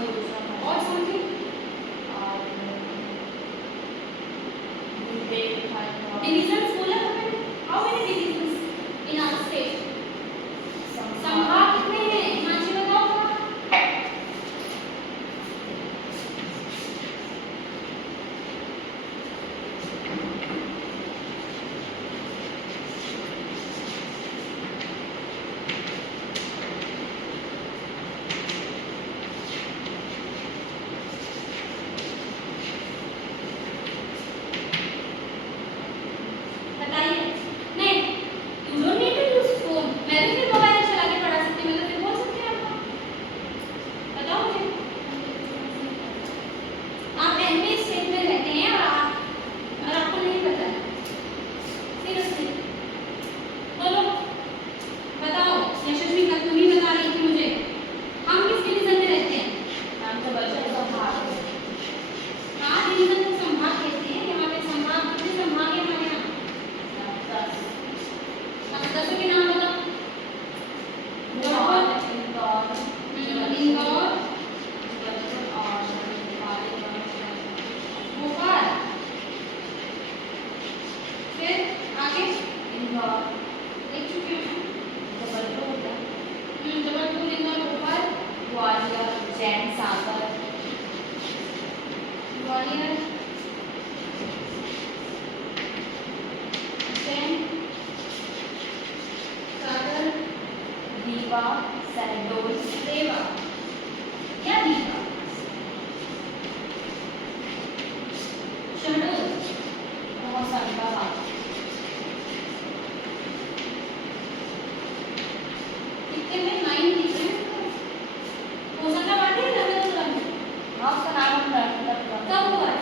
और something divisions बोला था मैंने। How many divisions in our state? संभाग कितने हैं हिमांशी बताओ थोड़ा। बताइए। नहीं, you don't need to use phone. मैं भी फिर मोबाइल चला के पढ़ा सकती हूँ, मैं तो फिर बोल सकती हूँ आपको। बताओ मुझे। आप एमपी स्टेट में रहते हैं और आपको नहीं पता है। सीरियसली बोलो, बताओ। यशस्वी का तुम ही बता रही थी मुझे। हम किस डिवीजन में रहते हैं? हम तो बच्चे संभाग हाँ, डिवीजन को संभाग कहते हैं। यहाँ पे संभाग, कितने संभाग है हमारे यहाँ? 10 अब 10 के नाम बताओ। इंदौर इंदौर, और भोपाल, फिर आगे इंदौर देख चुके हैं। जबलपुर जबलपुर, इंदौर, भोपाल, ग्वालियर उज्जैन सागर ग्वालियर, उज्जैन, सागर, रीवा शहडोल रेवा या रीवा, शहडोल, होशंगाबाद कितने में 9 दिख रहे हैं। होशंगाबाद है नंदनपुरम में। हाँ उसका नाम हम कब हुआ है?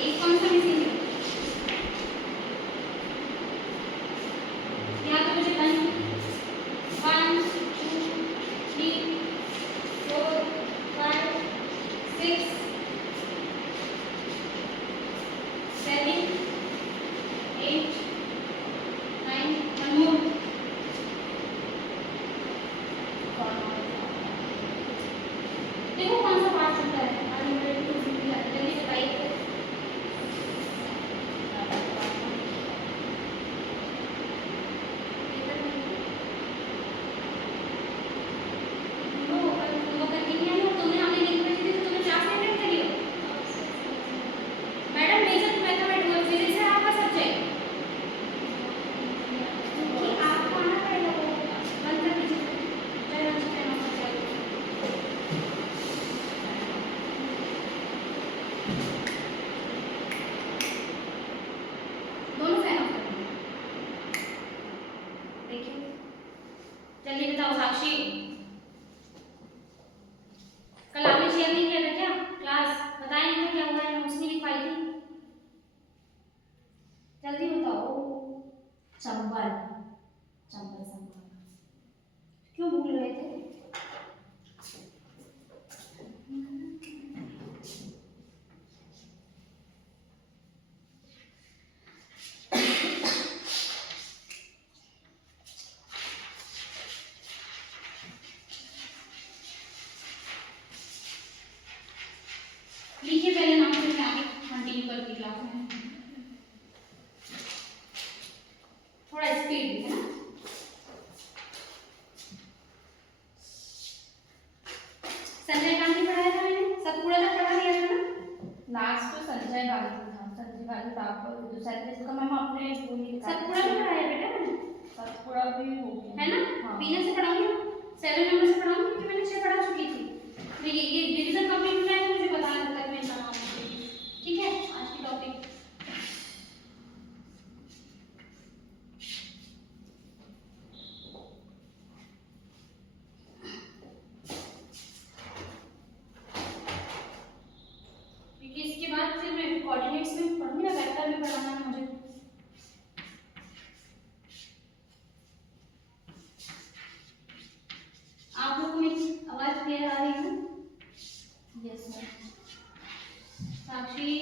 एक कौन सा मिसिंग है? यहाँ तो मुझे 1 2 3 4 5 6 7 8 9 1 more। देखो कौन सा पार्ट छूटा है। जल्दी बताइए। वो करके नहीं आई हो तुमने। हमने लिख भेजी थी तो तुमने क्लास में अटेंड करी हो। मैडम मेजर मैथमेटिक्स फिजिक्स है आपका सब्जेक्ट कि आपको आना पड़ेगा। वो बंद कर दीजिए। जय राम जी, जय राम जी। दोनों फैन ऑफ कर दीजिए। देखिए जल्दी बताओ साक्षी, कल आपने शेयर नहीं किया था क्या क्लास? बताया नहीं था क्या हुआ है? नोट्स नहीं लिखवाई थी? जल्दी बताओ। चंबल चंबल संभाग क्यों भूल रहे थे? लिखिए पहले नाम, फिर मैं आगे कंटिन्यू करती क्लास में। थोड़ा स्पीड है ना। संजय गांधी पढ़ाया था मैंने, सतपुड़ा तक पढ़ा दिया था ना। लास्ट तो संजय गांधी था। संजय गांधी था आपको दूसरा इसका मैम अपने वो नहीं लिखा। सतपुड़ा भी पढ़ाया बेटा मैंने, सतपुड़ा भी हो गया है ना। हाँ। पीने से पढ़ाऊंगी, 7 नंबर से पढ़ाऊंगी क्योंकि मैंने 6 पढ़ा चुकी थी। तो ये डिवीजन कंप्लीट हो जाए तो मुझे बताना तब तक मैं नाम। ठीक है, आज की टॉपिक क्योंकि इसके बाद फिर मैं कोऑर्डिनेट्स में पढ़ूंगी ना, वेक्टर में पढ़ाना है मुझे। आप लोग को मेरी आवाज क्लियर आ रही है ना? Yes ma'am. साक्षी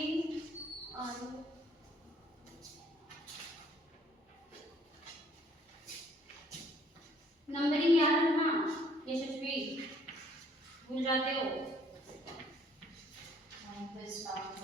नंबरिंग याद रखना। यशस्वी भूल जाते हो। स्टाफ